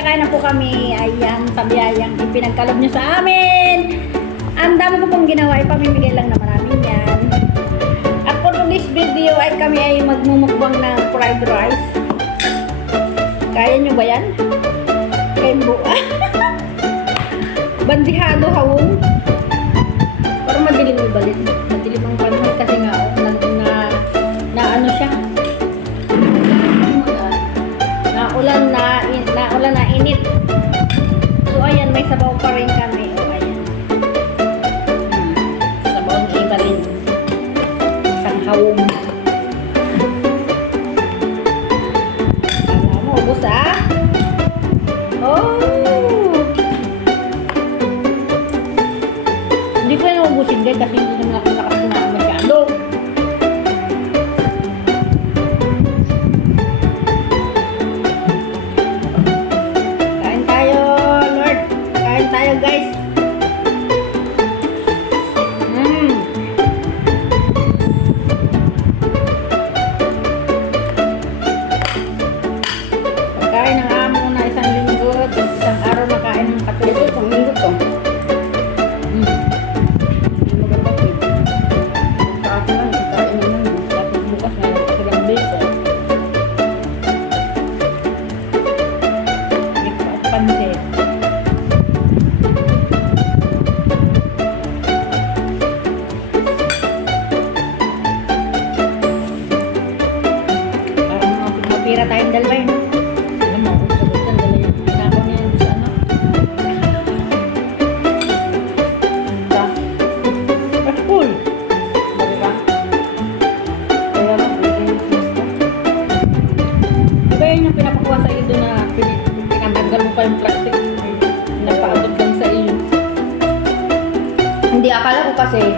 kakain na po kami. Ayan, sa biyayang ipinagkalob nyo sa amin. Ang dami ko pong ginawa, ipamimigay lang na maraming yan. At for this video ay kami ay magmumukbang ng fried rice. Kaya nyo ba yan? Kembo. Bandihado hawong. Parang madilim ubalin. Madilim ang panahon kasi nga na ano siya. Naulan na init. So ayan, may sabaw pa rin kami. O ayan. Sabaw ng iba rin. Isang hawong. Alam mo, ubos ah. Oh! Hindi ko na ubusin guys kasi hindi naman ako nakasama masyado. Kain tayo, Lord. Kain tayo guys. Pagkain ng amo na isang linggo, isang araw na kain ng katulad. Isang linggo to. Pira tayong dalawa yun. Alam mo, sagot yan, dala yung pinakaw niya yung sa ano. That's cool. Sabi ka? Kaya lang, pwede yung gusto. Diba yun yung pinapakuha sa iyo doon na pinatanggal mo pa yung plastic? Napaabot lang sa iyo. Hindi, akala ko kasi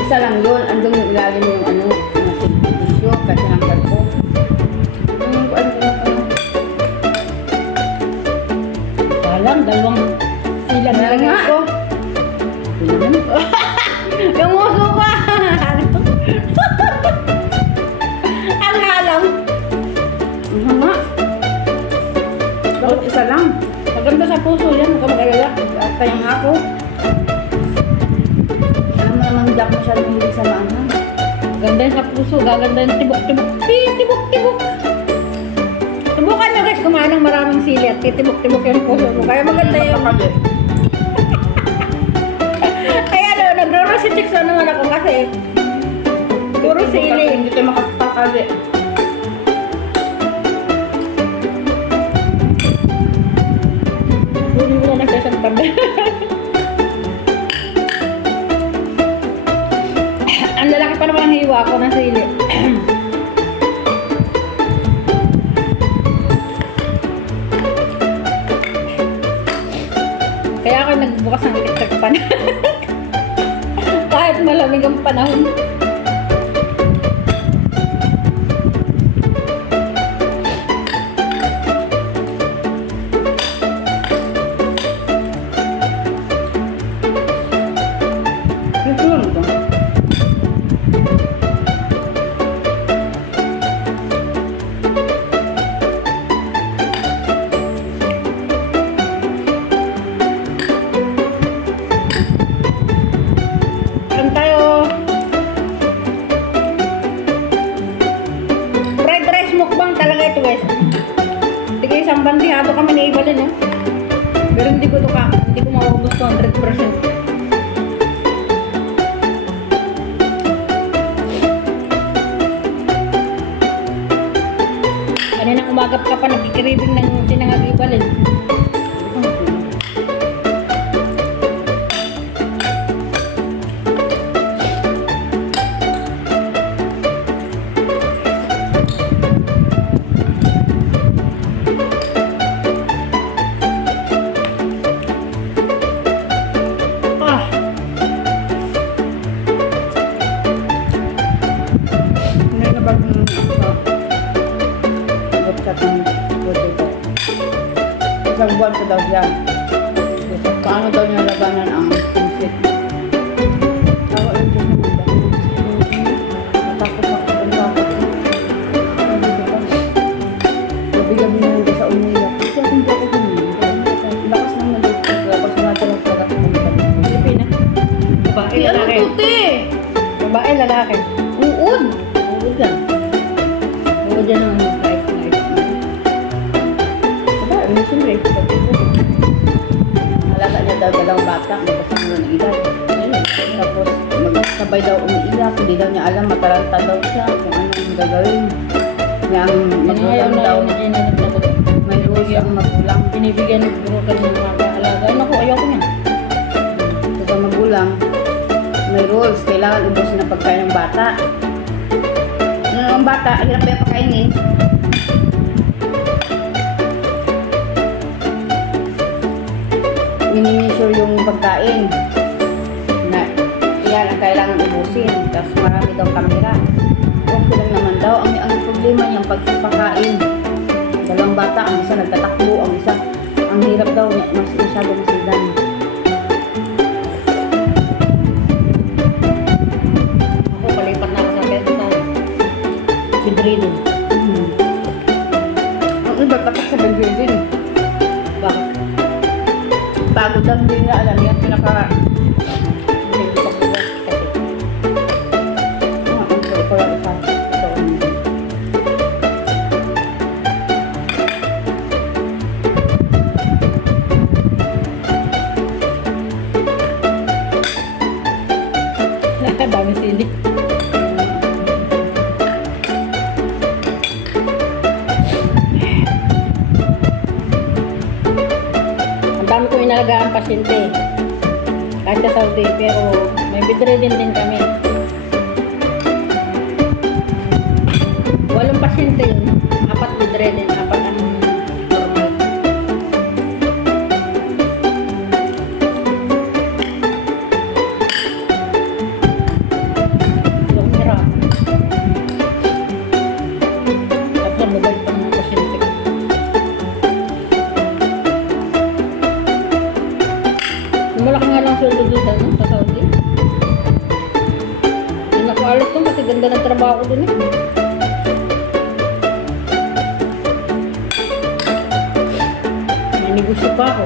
isa lang yun. Andun yung ilalim yung ano, yung tissue, kasi nanggal ko. Walang, dalawang silang na lang ako. Yung uso ka! Ang halang. Ang hama. Bakit isa lang? Maganda sa puso yan, huwag ka mag-alala. Kaya nga ako. Alam mo naman, hindi ako masyadong hilig sa maanghang. Ganda yan sa puso, gaganda yung tibok-tibok. Tibok-tibok. Subukan nyo guys, kumain ng maraming sili at titibok-tibok yung puso mo. Kaya maganda yung... Kaya ano, nagro-rosy chicks na naman ako kasi puro sili. Hindi tayo makapakali. Hindi mo na nagsasantag. Ang lalaki pa naman ang hiwa ko ng sili. Kaya ako nagbukas ng electric pan. Kahit malamig ang panahon. Ito lang ito. Fried rice mukbang talaga ito guys. Sige, isang bandihado kami na ibalin pero hindi ko maubos 100%. Kaninang umagap ka pa nagkikiribing ng sinangag ibalin. Isang buwan ko daw siya. Paano daw niya labanan ang pinsit? Tawa yung pinsit. Natakot ako. Gabi-gabi na lang sa umiyak. Kasi akong di ako humingi. Babae, lalaki. Uod. Uod lang. Uod yan ang right. Diba, siyempre. Alaga niya daw dalawang bata, magkasama ng edad. Tapos, magsabay daw umiiyak, hindi daw niya alam, mataranta daw siya kung ano yung gagawin. Yang magulang daw, may rules ang magulang. Binibigyan ng guro ka ng mga alaga. Naku, ayoko niya. Sa magulang, may rules, kailangan ubusin ang pagkain ng bata. Ang bata, ang hirap ba yung pakainin? Minimeasure yung pagkain na yan ang kailangan ubusin. Tapos marami daw kamera. Okay lang naman daw. Ang problema niyang pagpapakain. Dalawang bata, ang isa nagtatakbo, ang isa ang hirap daw niya, masyado masidan. Ako, palipat na ako sa bedtime. Bedridden. Ang iba tatak sa bedridden. Bakit? Pagod daw, hindi na alam yan. Hindi ko pagbukas kasi. Ang sorry ko lang isa. Dami sili. Ang dami ko inalagaan pasyente. Kahit sa Saudi, pero may bedridden din kami. 8 pasyente yun. 4 bedridden, 4 ang normal. Yung hirap. Tapos mabalik pa ng pasyente. Malaki nga lang sweldo doon sa Saudi. Hindi na ko alis doon kasi ganda ng trabaho ko doon eh. May negosyo pa ako.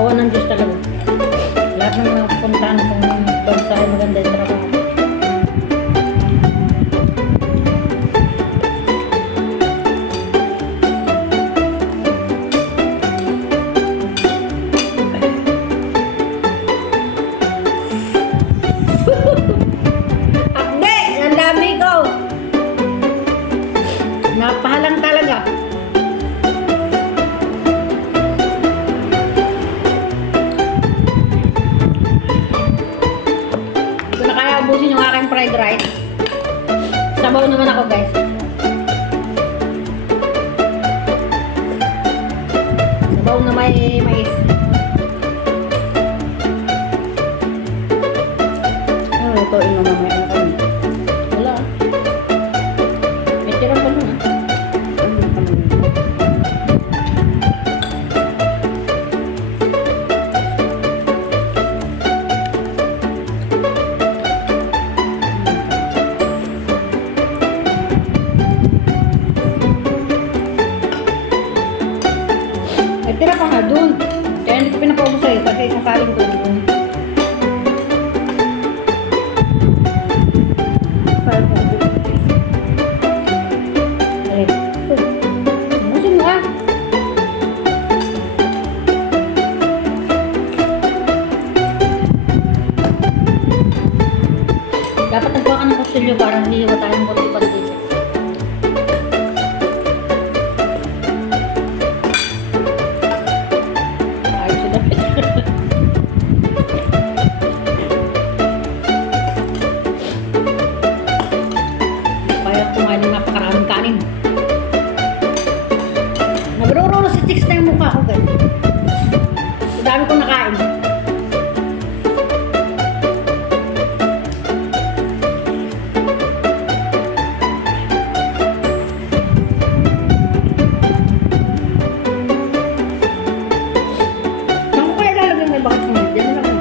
Awa ng Diyos talaga. Lahat ng mga puntaan kong bansa ay maganda yung trabaho. Akde! Ang dami ko! Napahalang talaga. Kung na kaya ubusin yung aking fried rice. Sabaw naman ako, guys. Sabaw na may mais. Ano lutuin mo mamaya na kami? Wala. May tira pa nun. Ano kami? May tira pa nga dun. Kaya hindi ko pinapaubos sa'yo kasi sasaling ko dun. Para sa akin. Alin. Ubusin mo ah. Dapat nagkuha ka ng kutsilyo para hindi iwa tayong konti-konti. Ayos sila. Kaya kumain ng napakaraming kanin. Nagruro si Chicks na yung mukha ko, guys. Ang dami kong nakain. Saan ko kaya lalagyan may bakit mo? Diyan na lang.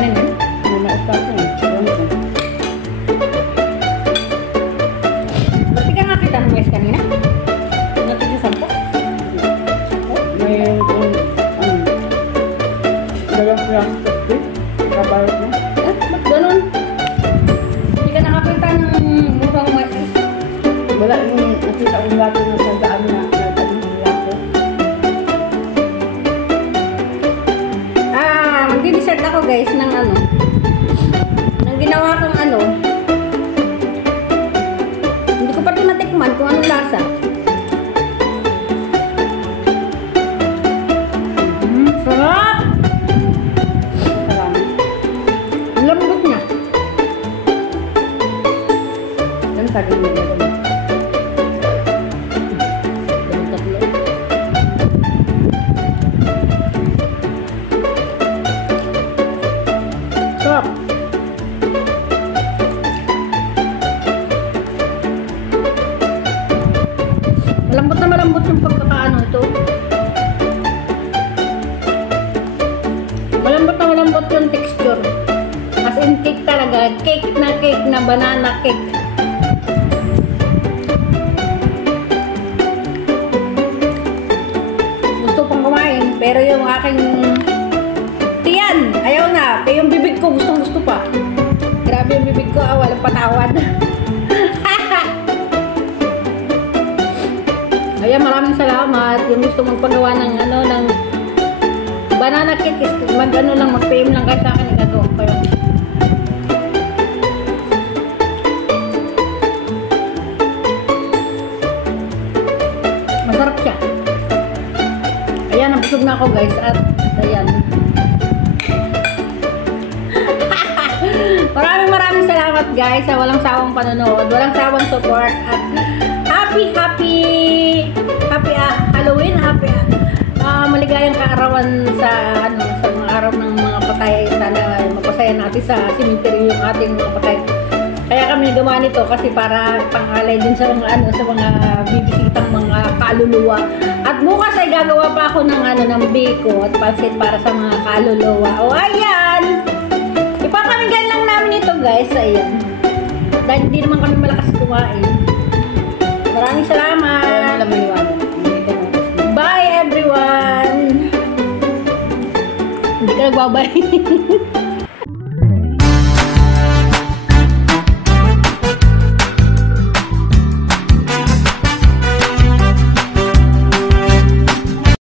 kanin eh. May na-start na. Alam ko. Ba't di ka nakita ng guys kanina? Natigisan po? May dalang plastic eh. Kabalot na. Ba't ganun? Hindi ka nakakita ng mukhang mais. Wala yung nakita kong gato na sa daan na lato. Magdi-dessert ako guys ng ano. Nang ginawa kong ano. Hindi ko pa ito natikman kung anong lasa. Sarap! Marami. Ang lambot niya. Yan saging nila doon. Yung tatlo. Sarap. Malambot yung pagkakaano ito. Malambot yung texture. As in cake talaga. Cake na banana cake. Gusto pang kumain, pero yung aking tiyan, ayaw na. Kaya yung bibig ko, gusto pa. Grabe yung bibig ko, walang patawad. Ayan, maraming salamat. Yung gusto magpagawa ng ano, ng banana cake, mag-ano lang, mag-PM lang kayo sa akin, igagawa ko kayo. Masarap siya. Ayan, nabusog na ako guys, at ayan. Maraming salamat guys sa walang sawang panonood, walang sawang support, at happy Halloween, maligayang kaarawan sa ano, sa mga araw ng mga patay. Sana mapasaya natin sa cemetery yung ating mga patay. Kaya kami gawa nito kasi para pangalay din sa mga ano, sa mga bibisitang mga kaluluwa. At bukas ay gagawa pa ako ng ano, ng biko at pansit para sa mga kaluluwa. O ayan. Ipapamigay lang namin ito guys, ayan. Dahil hindi naman kami malakas kumain. Maraming salamat. Alam mo yung ano. Bye everyone. Hindi ka nagbabay.